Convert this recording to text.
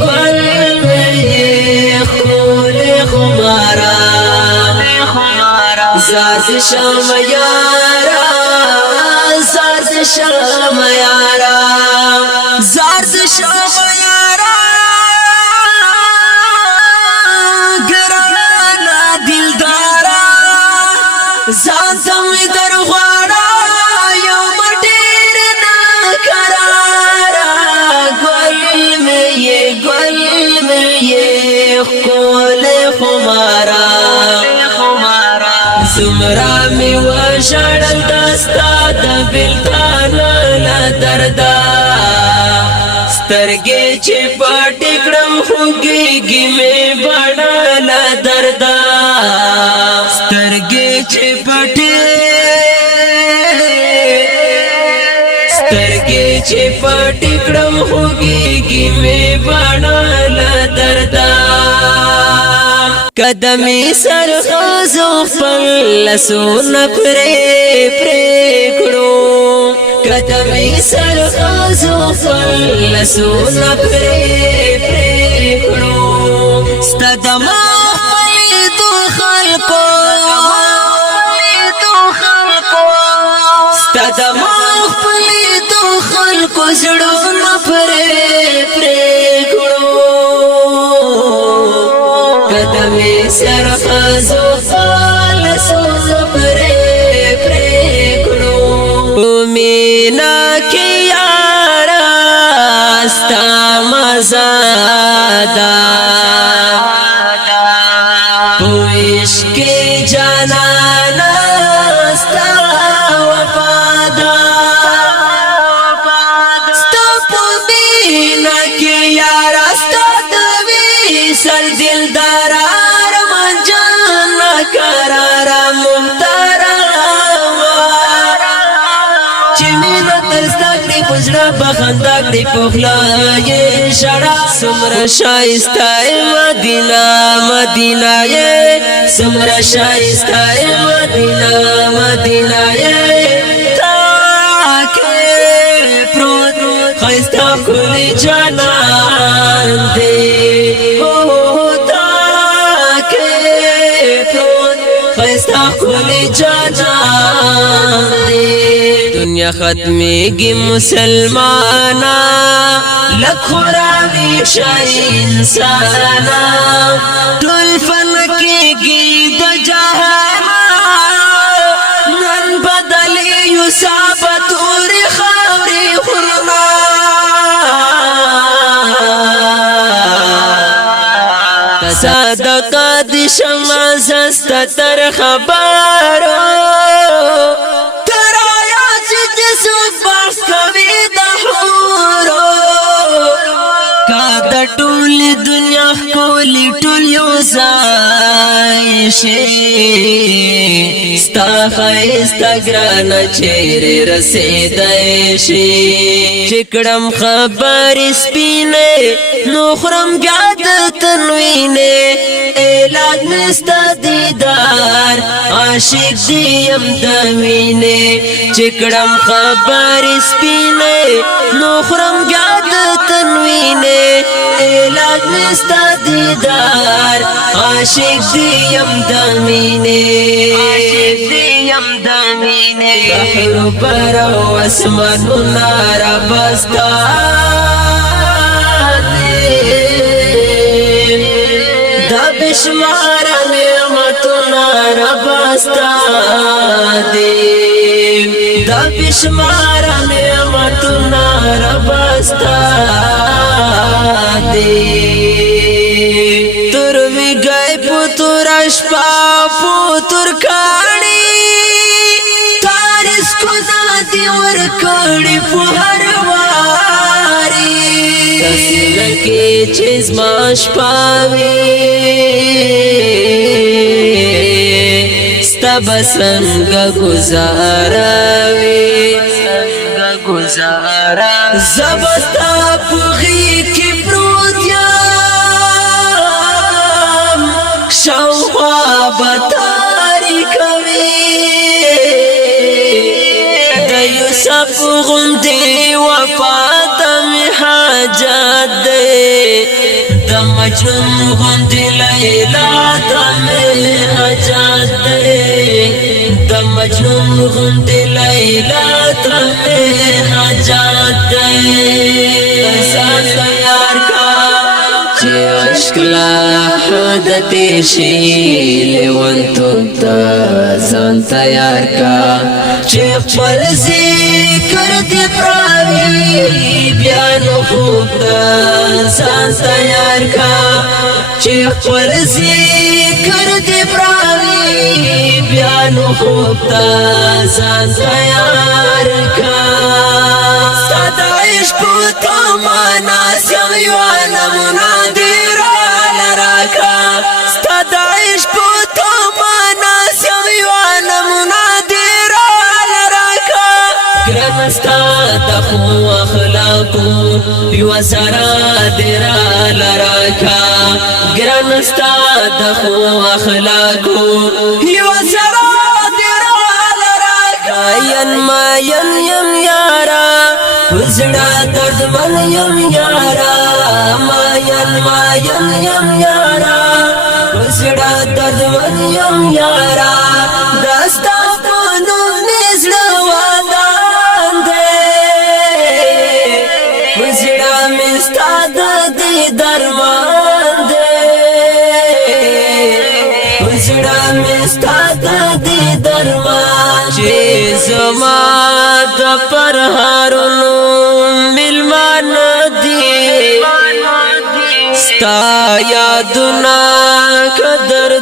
گل میں خول خمارا زاز شام یارا زاز شام یارا زاز شام یارا گرانا دلدارا زانتم در غوارا یو مدیر نا کرارا گل میں یہ خول خمارا زمرا می وشړل دستا د بلتانا لا دردا سترګې چې پټ کړم خوږېږي مې بڼه لا دردا سترګې چې پټ کړم خوږېږي مې بڼه لا دردا قدمی سرخازو خپل لسونه پرې کړو قدمی سرخازو خپل لسونه پرې کړو ستدما خپل تو خلقو ستدما خپل تو خلقو زړونه پرې کړو قدمی سرخازو فالسو پرې کړو مینا کې یارا ستا مزادا عشق جانانا ستا وفادا ستا په مینا کې یارا ستا د وصل دلدارا رمان جانا کرارا محترما چمینا ترستاکڑی پزڑا بخنداکڑی پخلائی شڑا سمرا شائستائی مدینہ مدینہ سمرا شائستائی مدینہ تاکے پروت خیستا کلی جانان دے خیستا کلی جانان دے دنیا ختمیگی مسلمانا لکھو راوی شای انسانا ٹول فنکیگی دا جہانا نن بدلی یوسابت اوری خاوری خورنا صدقہ دی شما زستا تر خبارو تر آیا چی جسوک باس کوی دا حورو کا دا ٹول دنیا کولی ٹول یوزائشی ستا خیستا گرانا چیر رسیدائشی چکڑم خبر سپینے نخرم گاد تنوینے اعلان نستا دیدار عاشق دیم دمینے چکڑم خبر سپینے نخرم گاد تنوینے اعلان نستا دیدار عاشق دیم دمینے بحر برو اسمانو نارا بستا دا بشمارا نعمتو نارا بستا دا بشمارا نعمتو نارا بستا تر وی گئی پتر اشپا پتر کانی تارس کو دادی ورکڑی پہر واری تسلکی چیز ماش پاوی ستا بسنگ گزاراوی زبستا پخی کی پروت یم شوخوا بطاری کوی د یوسف غندی وفات می حاجت مجنون غوندې لیلا ته مې حاجت دی د مجنون غوندې لیلا ته مې حاجت دی ځان تیار کا چې عشق لا حد شي لیونتوب ته ځان تیار کا چې خپل ذکر دې پراوي بیا نو خوب ته ځان تیار کا چې خپل ذکر دې پراوي بیا نو خوب ته ځان تیار کا ستا د عشق تمنا سم یو نمونه ستا دخو اخلاقو یو سرا دیرا لراکا گران ستا دخو اخلاقو یو سرا دیرا لراکا ین ما یم یارا وزڑا درد من یم یارا ما یم یارا وزڑا درد من یم یارا دستا پانو نزڑا درمان دے وزڑا میں ستاد دی درمان چی زما دا پر هارونو ملمان دی ستا یادونا کدر